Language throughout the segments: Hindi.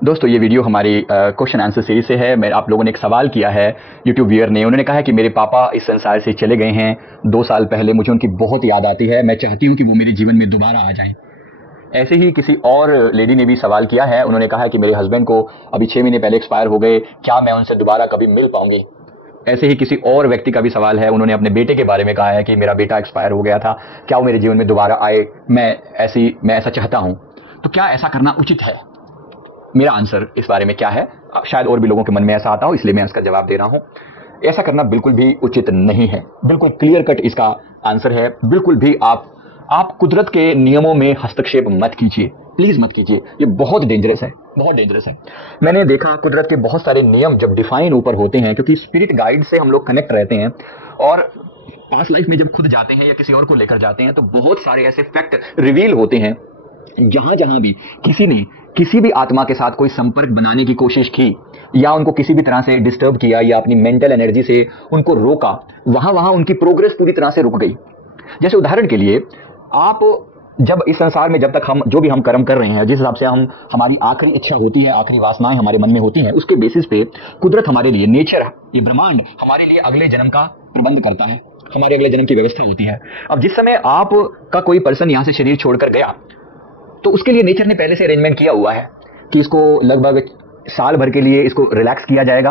दोस्तों ये वीडियो हमारी क्वेश्चन आंसर सीरीज से है। मैं आप लोगों ने एक सवाल किया है यूट्यूब व्यूअर ने। उन्होंने कहा है कि मेरे पापा इस संसार से चले गए हैं 2 साल पहले, मुझे उनकी बहुत याद आती है, मैं चाहती हूँ कि वो मेरे जीवन में दोबारा आ जाएं। ऐसे ही किसी और लेडी ने भी सवाल किया है। उन्होंने कहा है कि मेरे हस्बैंड को अभी 6 महीने पहले एक्सपायर हो गए, क्या मैं उनसे दोबारा कभी मिल पाऊंगी। ऐसे ही किसी और व्यक्ति का भी सवाल है। उन्होंने अपने बेटे के बारे में कहा है कि मेरा बेटा एक्सपायर हो गया था, क्या वो मेरे जीवन में दोबारा आए, मैं ऐसा चाहता हूं, तो क्या ऐसा करना उचित है। मेरा आंसर इस बारे में क्या है, शायद और भी लोगों के मन में ऐसा आता हो, इसलिए मैं इसका जवाब दे रहा हूं। ऐसा करना बिल्कुल भी उचित नहीं है। बिल्कुल क्लियर कट इसका आंसर है। बिल्कुल भी आप कुदरत के नियमों में हस्तक्षेप मत कीजिए, प्लीज मत कीजिए। ये बहुत डेंजरस है, बहुत डेंजरस है। मैंने देखा कुदरत के बहुत सारे नियम जब डिफाइन ऊपर होते हैं, क्योंकि स्पिरिट गाइड से हम लोग कनेक्ट रहते हैं, और पास्ट लाइफ में जब खुद जाते हैं या किसी और को लेकर जाते हैं तो बहुत सारे ऐसे फैक्ट रिवील होते हैं। जहां भी किसी ने किसी भी आत्मा के साथ कोई संपर्क बनाने की कोशिश की या उनको किसी भी तरह से डिस्टर्ब किया या अपनी मेंटल एनर्जी से उनको रोका, वहां उनकी प्रोग्रेस पूरी तरह से रुक गई। जैसे उदाहरण के लिए, आप जब इस संसार में जब तक हम जो भी हम कर्म कर रहे हैं, जिस हिसाब से हमारी आखिरी इच्छा होती है, आखिरी वासनाएं हमारे मन में होती हैं, उसके बेसिस पे कुदरत हमारे लिए, नेचर, ये ब्रह्मांड हमारे लिए अगले जन्म का प्रबंध करता है, हमारे अगले जन्म की व्यवस्था होती है। अब जिस समय आपका कोई पर्सन यहां से शरीर छोड़कर गया, तो उसके लिए नेचर ने पहले से अरेंजमेंट किया हुआ है कि इसको लगभग साल भर के लिए इसको रिलैक्स किया जाएगा।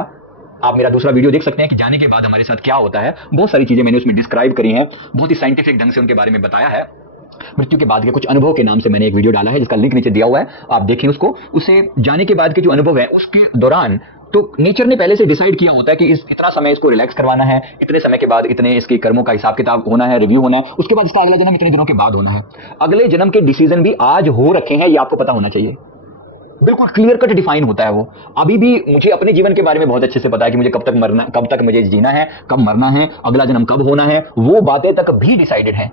आप मेरा दूसरा वीडियो देख सकते हैं कि जाने के बाद हमारे साथ क्या होता है। बहुत सारी चीजें मैंने उसमें डिस्क्राइब करी हैं, बहुत ही साइंटिफिक ढंग से उनके बारे में बताया है। मृत्यु के बाद के कुछ अनुभव के नाम से मैंने एक वीडियो डाला है, जिसका लिंक नीचे दिया हुआ है, आप देखें उसको। उसे जाने के बाद के जो अनुभव है उसके दौरान तो नेचर ने पहले से डिसाइड किया होता है कि इतना समय इसको रिलैक्स करवाना है, इतने समय के बाद इतने इसके कर्मों का हिसाब किताब होना है, रिव्यू होना है, उसके बाद इसका अगला जन्म इतने दिनों के बाद होना है। अगले जन्म के डिसीजन भी आज हो रखे हैं, ये आपको पता होना चाहिए। बिल्कुल क्लियर कट डिफाइन होता है वो। अभी भी मुझे अपने जीवन के बारे में बहुत अच्छे से पता है कि मुझे कब तक मरना, कब तक मुझे जीना है, कब मरना है, अगला जन्म कब होना है, वो बातें तक भी डिसाइडेड है।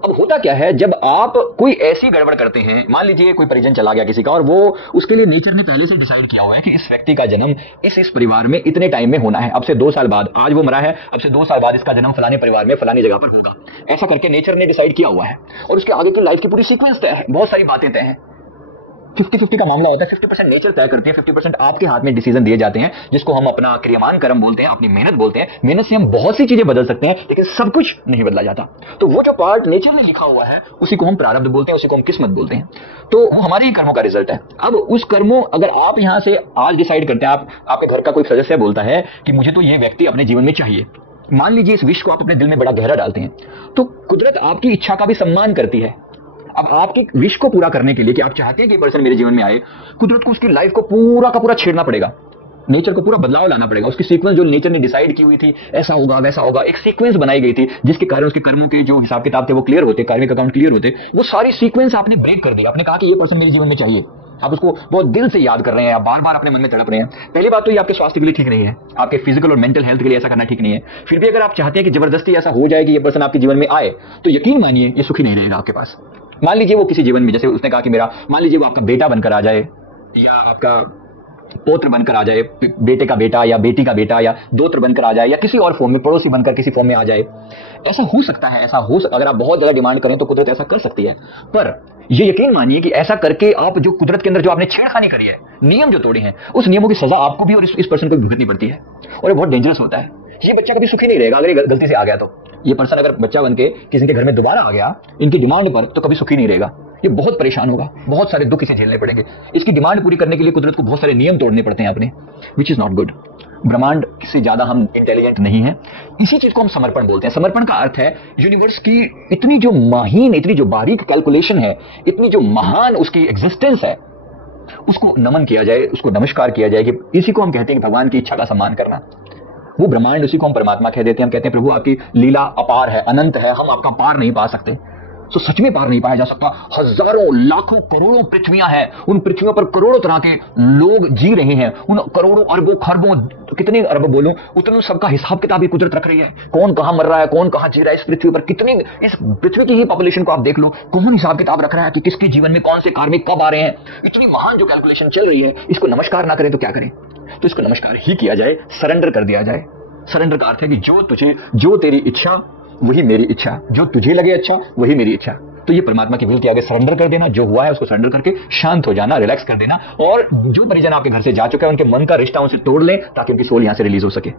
अब होता क्या है, जब आप कोई ऐसी गड़बड़ करते हैं, मान लीजिए कोई परिजन चला गया किसी का, और वो उसके लिए नेचर ने पहले से डिसाइड किया हुआ है कि इस व्यक्ति का जन्म इस परिवार में इतने टाइम में होना है, अब से 2 साल बाद, आज वो मरा है, अब से 2 साल बाद इसका जन्म फलाने परिवार में फलानी जगह पर होगा। ऐसा करके नेचर ने डिसाइड किया हुआ है, और उसके आगे की लाइफ की पूरी सीक्वेंस तय है, बहुत सारी बातें तय हैं। 50-50 का मामला होता है। 50% नेचर तय करती है, 50% आपके हाथ में डिसीजन दिए जाते हैं, जिसको हम अपना क्रियामान कर्म बोलते हैं, अपनी मेहनत बोलते हैं। मेहनत से हम बहुत सी चीजें बदल सकते हैं, लेकिन सब कुछ नहीं बदला जाता। तो वो जो पार्ट नेचर ने लिखा हुआ है, उसी को हम प्रारब्ध बोलते हैं, उसी को हम किस्मत बोलते हैं। तो वो हमारे ही कर्मों का रिजल्ट है। अब उस कर्मों, अगर आप यहां से आज डिसाइड करते हैं, आपके घर का कोई सदस्य बोलता है कि मुझे तो ये व्यक्ति अपने जीवन में चाहिए, मान लीजिए इस विश को आप अपने दिल में बड़ा गहरा डालते हैं, तो कुदरत आपकी इच्छा का भी सम्मान करती है। अब आपकी विश को पूरा करने के लिए कि आप चाहते हैं कि पर्सन मेरे जीवन में आए, कुदरत को उसकी लाइफ को पूरा का पूरा छेड़ना पड़ेगा, नेचर को पूरा बदलाव लाना पड़ेगा। उसकी सीक्वेंस जो नेचर ने डिसाइड की हुई थी, ऐसा होगा वैसा होगा, एक सीक्वेंस बनाई गई थी, जिसके कारण उसके कर्मों के जो हिसाब किताब थे वो क्लियर होते, कार्मिक अकाउंट क्लियर होते। वो सारी सीक्वेंस आपने ब्रेक कर दी। आपने कहा कि ये पर्सन मेरे जीवन में चाहिए, आप उसको बहुत दिल से याद कर रहे हैं, आप बार बार अपने मन में तड़प रहे हैं। पहली बात तो ये आपके स्वास्थ्य के लिए ठीक नहीं है, आपके फिजिकल और मेंटल हेल्थ के लिए ऐसा करना ठीक नहीं है। फिर भी अगर आप चाहते हैं कि जबरदस्ती ऐसा हो जाए कि ये पर्सन आपके जीवन में आए, तो यकीन मानिए ये सुखी नहीं रहेगा आपके पास। मान लीजिए वो किसी जीवन में, जैसे उसने कहा कि मान लीजिए वो आपका बेटा बनकर आ जाए, या आपका पोत्र बनकर आ जाए, बेटे का बेटा या बेटी का बेटा, या दोत्र बनकर आ जाए, या किसी और फॉर्म में, पड़ोसी बनकर किसी फॉर्म में आ जाए। ऐसा हो सकता है, अगर आप बहुत ज्यादा डिमांड करें तो कुदरत ऐसा कर सकती है। पर ये यकीन मानिए कि ऐसा करके आप जो कुदरत के अंदर जो आपने छेड़खानी करी है, नियम जो तोड़े हैं, उस नियमों की सजा आपको भी और इस पर्सन को भी भुगतनी पड़ती है, और ये बहुत डेंजरस होता है। ये बच्चा कभी सुखी नहीं रहेगा अगर ये गलती से आ गया तो। ये पर्सन अगर बच्चा बनके किसी के घर में दोबारा आ गया इनकी डिमांड पर, तो कभी सुखी नहीं रहेगा। ये बहुत परेशान होगा, बहुत सारे दुख इसे झेलने पड़ेंगे। इसकी डिमांड पूरी करने के लिए कुदरत को बहुत सारे नियम तोड़ने पड़ते हैं अपने, विच इज नॉट गुड। ब्रह्मांड से ज्यादा हम इंटेलिजेंट नहीं है। इसी चीज को हम समर्पण बोलते हैं। समर्पण का अर्थ है यूनिवर्स की इतनी जो माहीन, इतनी जो बारीक कैलकुलेशन है, इतनी जो महान उसकी एग्जिस्टेंस है, उसको नमन किया जाए, उसको नमस्कार किया जाए। कि इसी को हम कहते हैं कि भगवान की इच्छा का सम्मान करना। वो ब्रह्मांड, उसी को हम परमात्मा कह देते हैं। हम कहते हैं प्रभु आपकी लीला अपार है, अनंत है, हम आपका पार नहीं पा सकते। तो सच में पार नहीं पाया जा सकता। हजारों लाखों करोड़ों पृथ्वियां हैं, उन पृथ्वियों पर करोड़ों तरह के लोग जी रहे हैं। उन करोड़ों अरबों खरबों, कितने अरब बोलूं उतने सबका हिसाब किताब ही कुदरत रख रही है। कौन कहां मर रहा है, कौन कहां जी रहा है इस पृथ्वी पर, कितनी, इस पृथ्वी की ही पॉपुलेशन को आप देख लो, कौन हिसाब किताब रख रहा है कि किसके जीवन में कौन से कार्मिक कब आ रहे हैं। इतनी महान जो कैलकुलेशन चल रही है, इसको नमस्कार ना करें तो क्या करें। तो इसको नमस्कार ही किया जाए, सरेंडर कर दिया जाए। सरेंडर का अर्थ है कि जो तेरी इच्छा वही मेरी इच्छा, जो तुझे लगे अच्छा वही मेरी इच्छा। तो ये परमात्मा की विल के आगे सरेंडर कर देना, जो हुआ है उसको सरेंडर करके शांत हो जाना, रिलैक्स कर देना, और जो परिजन आपके घर से जा चुका है उनके मन का रिश्ता उनसे तोड़ लें ताकि उनकी सोल यहां से रिलीज हो सके।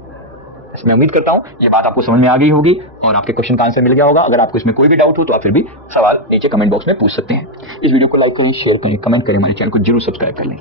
मैं उम्मीद करता हूं ये बात आपको समझ में आ गई होगी और आपके क्वेश्चन का आंसर मिल गया होगा। अगर आपको इसमें कोई भी डाउट हो तो आप फिर भी सवाल नीचे कमेंट बॉक्स में पूछ सकते हैं। इस वीडियो को लाइक करें, शेयर करें, कमेंट करें, हमारे चैनल को जरूर सब्सक्राइब कर लें।